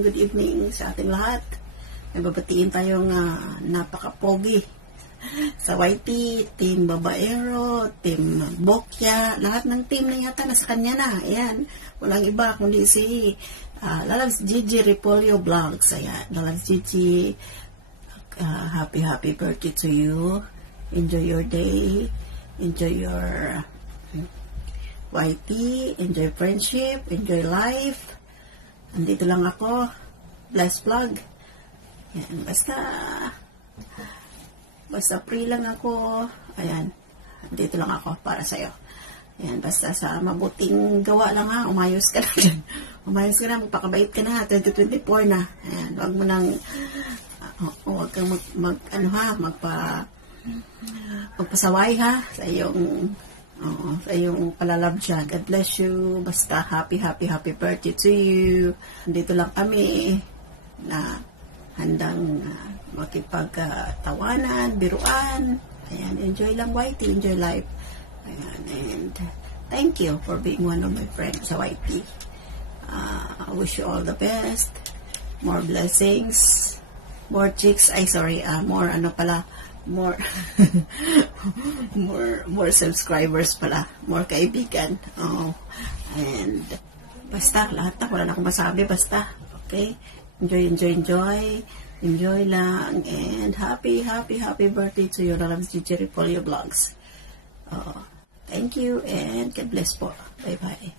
good evening sa ating lahat. May babatiin tayong napaka-pogi sa YT, Team Babaero, Team Bokya, lahat ng team na yata nasa kanya na. Ayan, walang iba kundi si Lalabs Gigi Repolyo Vlogs. Ayan, Lalabs Gigi, happy birthday to you. Enjoy your day, enjoy your YT, enjoy friendship, enjoy life. Andito lang ako, Bless Vlog. Ayan, basta free lang ako. Ayan, andito lang ako para sa'yo. Ayan, basta sa mabuting gawa lang ha, umayos ka na dyan. Umayos ka na, magpakabait ka na, 2024 na. Ayan, huwag mo nang, huwag kang magpasaway ha, sa iyong palalabsya. God bless you. Basta happy birthday to you. Dito lang kami na handang makipagtawanan, biruan. Ayan, enjoy lang YT, enjoy life. Ayan, and thank you for being one of my friends sa YT. I wish you all the best. More blessings. More chicks. More subscribers pala, more kaibigan. And basta lahat na, wala na akong masabi, basta okay, enjoy lang, and happy birthday to you, Lalabs Gigi Repolyo Vlogs. Thank you and God bless po. Bye.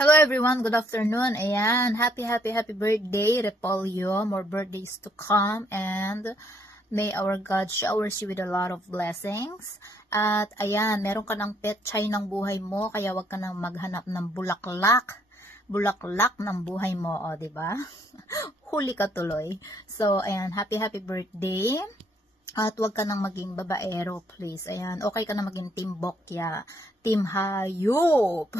Hello everyone, good afternoon. Ayan, happy birthday Repolyo, more birthdays to come, and may our God showers you with a lot of blessings. At ayan, meron ka ng petchay ng buhay mo, kaya wag ka nang maghanap ng bulaklak ng buhay mo, o diba? Huli ka tuloy. So ayan, happy birthday. At wag ka nang maging babaero, please. Ayan, okay ka na maging Team Bokya, Team Hayop.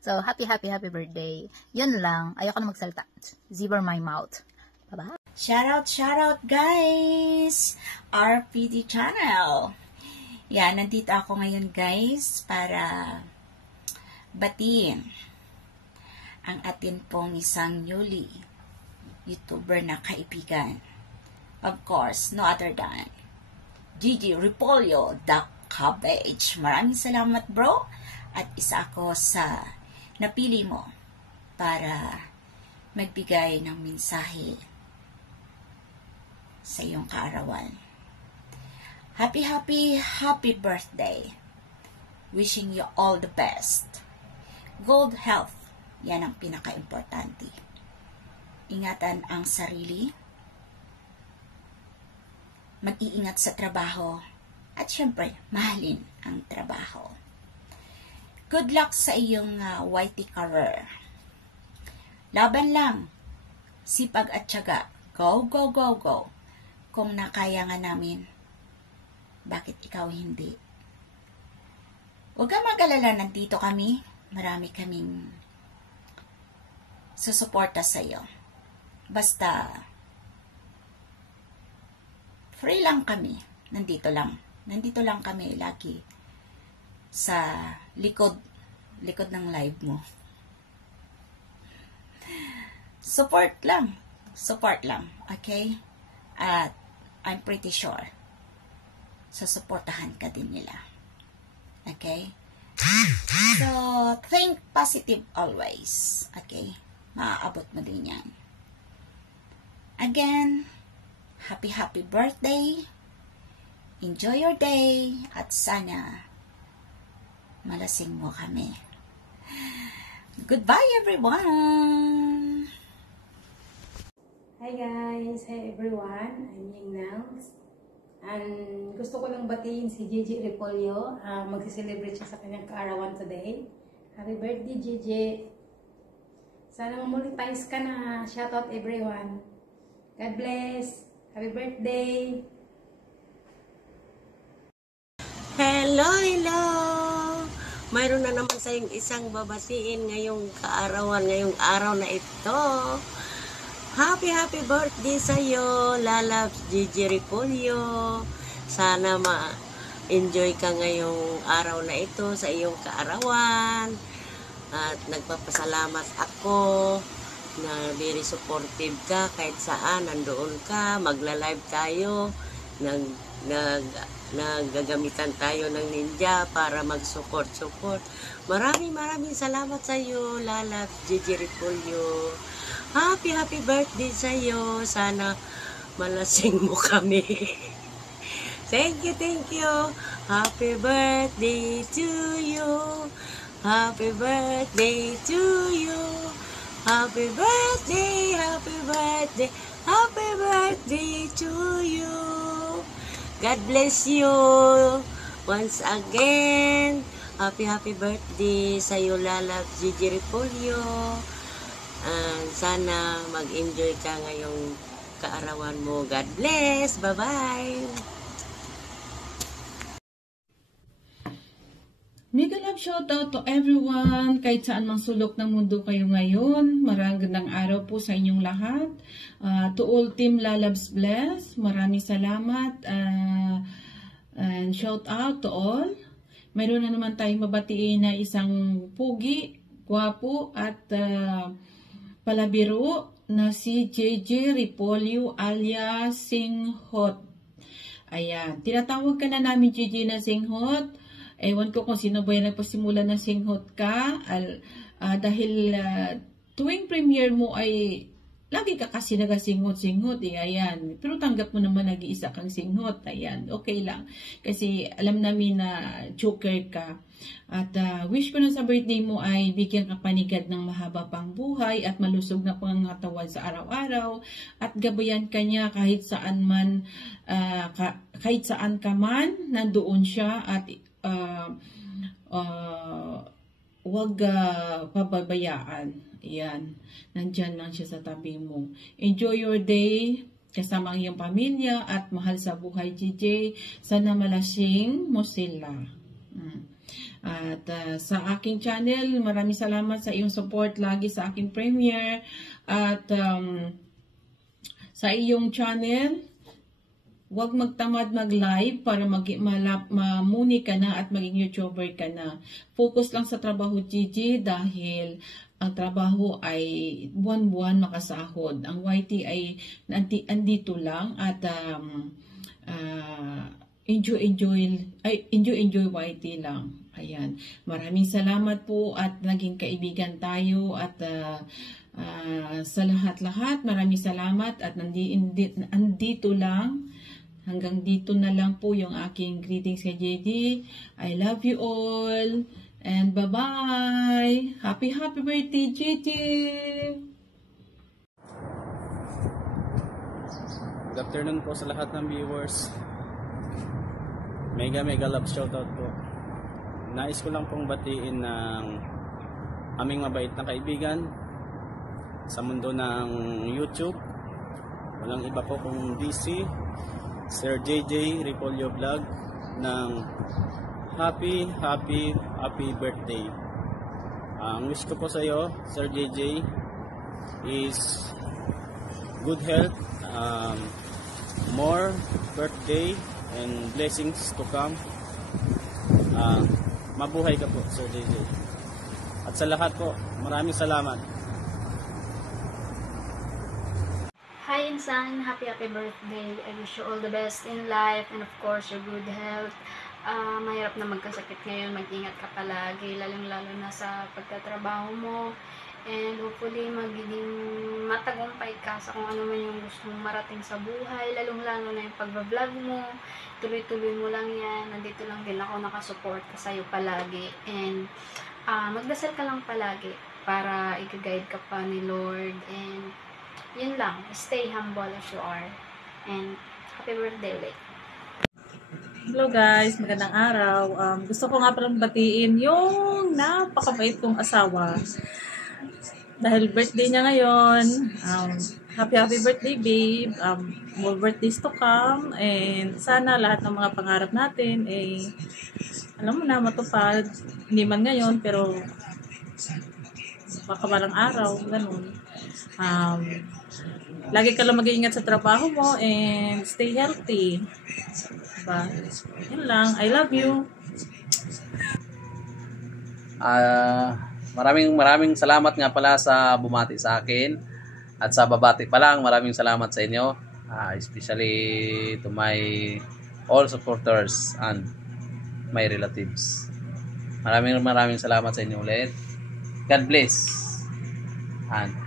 So happy birthday. Yun lang, ayoko na magsalita. Zipper my mouth. Bye-bye. Shout out guys! RPD channel. Yan, nandito ako ngayon guys para batiin ang atin pong isang newly YouTuber na kaibigan. Of course, no other than Gigi Repolyo, the Cabbage. Maraming salamat bro, at isa ako sa napili mo para magbigay ng mensahe sa iyong kaarawan. Happy birthday. Wishing you all the best. Good health. Yan ang pinaka-importante. Ingatan ang sarili. Mag-iingat sa trabaho. At syempre, mahalin ang trabaho. Good luck sa iyong YT career. Laban lang. Sipag at tiyaga. Go. Kung nakaya nga namin, bakit ikaw hindi? Huwag ka mag-alala, nandito kami. Marami kaming susuporta sa iyo. Basta, free lang kami. Nandito lang kami lagi sa likod ng live mo. Support lang, okay? At I'm pretty sure susuportahan ka din nila. Okay? So, think positive always. Okay? Maaabot mo din yan. Again, happy birthday. Enjoy your day. At sana malasing mo kami. Goodbye everyone! Hi guys! Hi everyone! I'm Ying Nels. And gusto ko lang batiin si Gigi Repolyo. Magsiselebrate siya sa kanyang kaarawan today. Happy birthday Gigi! Sana mamonetize ka na. Shoutout everyone! God bless! Happy birthday! Hello! Mayroon na naman sa yung isang babatiin ngayong kaarawan, ngayong araw na ito. Happy birthday sa iyo, Lalabs Gigi Repolyo. Sana ma-enjoy ka ngayong araw na ito sa iyong kaarawan. At nagpapasalamat ako na very supportive ka kahit saan, nandoon ka, magla-live tayo, naggagamitan tayo ng ninja para mag-support. Maraming salamat sa iyo, Lalab Gigi Repolyo. Happy birthday sa iyo. Sana malasing mo kami. Thank you. Happy birthday to you. Happy birthday to you. Happy birthday to you. God bless you once again. Happy birthday sa iyo, Lalab Gigi Repolyo. Sana mag-enjoy ka ngayong kaarawan mo. God bless. Bye-bye. Mega love shoutout to everyone, kahit saan mang sulok ng mundo kayo ngayon. Magandang araw po sa inyong lahat. To all Team Lalabs Bless, maraming salamat and shout out to all. Mayroon na naman tayong mabatiin na isang pugi, gwapo at palabiro na si JJ Repolyo alias Singhot. Ayan, tinatawag ka na namin JJ na Singhot. Ewan ko kung sino ba yung nagpasimula ng Singhot ka dahil tuwing premiere mo ay lagi ka kasi nagasinghot ayan. Pero tanggap mo naman nag-iisa kang Singhot, ayan, okay lang. Kasi alam namin na joker ka. At wish ko na sa birthday mo ay bigyan ka panigad ng mahaba pang buhay at malusog na pangatawan sa araw-araw at gabayan ka niya kahit saan man, kahit saan ka man, nandoon siya at huwag pababayaan. Ayan, nandyan lang siya sa tabi mo. Enjoy your day kasama ang iyong pamilya at mahal sa buhay, JJ. Sana malasing mo sila. At sa aking channel, maraming salamat sa iyong support lagi sa aking premiere. At sa iyong channel, huwag magtamad mag-live para mamuni ka na at maging YouTuber ka na. Focus lang sa trabaho, Gigi, dahil ang trabaho ay buwan-buwan makasahod. Ang YT ay andito lang at enjoy YT lang. Ayan. Maraming salamat po at naging kaibigan tayo at sa lahat-lahat, maraming salamat at andito lang. Hanggang dito na lang po yung aking greetings kay JD. I love you all. And bye-bye. Happy birthday, JD. Good afternoon po sa lahat ng viewers. Mega love shoutout po. Nais ko lang pong batiin ng aming mabait na kaibigan sa mundo ng YouTube. Walang iba po kung DC, Sir JJ Repolyo Vlog ng happy birthday. Ang wish ko po sa iyo, Sir JJ, is good health, more birthday and blessings to come. Mabuhay ka po, Sir JJ. At sa lahat po, maraming salamat. Hi Insan, happy birthday. I wish you all the best in life and of course your good health. Mahirap na magkasakit ngayon, mag-ingat ka palagi, lalong-lalo na sa pagtatrabaho mo. And hopefully magiging matagumpay ka sa kung ano man yung gusto mong marating sa buhay, lalong-lalo na yung pag-vlog mo. Tuloy-tuloy mo lang yan. Nandito lang din ako nakasupport ka sa'yo palagi. And magdasal ka lang palagi para i-guide ka pa ni Lord. And yun lang, stay humble as you are. And happy birthday ulit. Hello guys, magandang araw. Gusto ko nga palang batiin yung napakabait kong asawa. Dahil birthday niya ngayon. Happy birthday babe. More birthdays to come. And sana lahat ng mga pangarap natin alam mo na, matupad. Hindi man ngayon, pero baka balang araw, ganun. Lagi ka lang mag-iingat sa trabaho mo and stay healthy. Diba? Yun lang. I love you. Maraming salamat nga pala sa bumati sa akin. At sa babati pa lang, maraming salamat sa inyo, especially to my all supporters and my relatives. Maraming salamat sa inyo ulit. God bless. And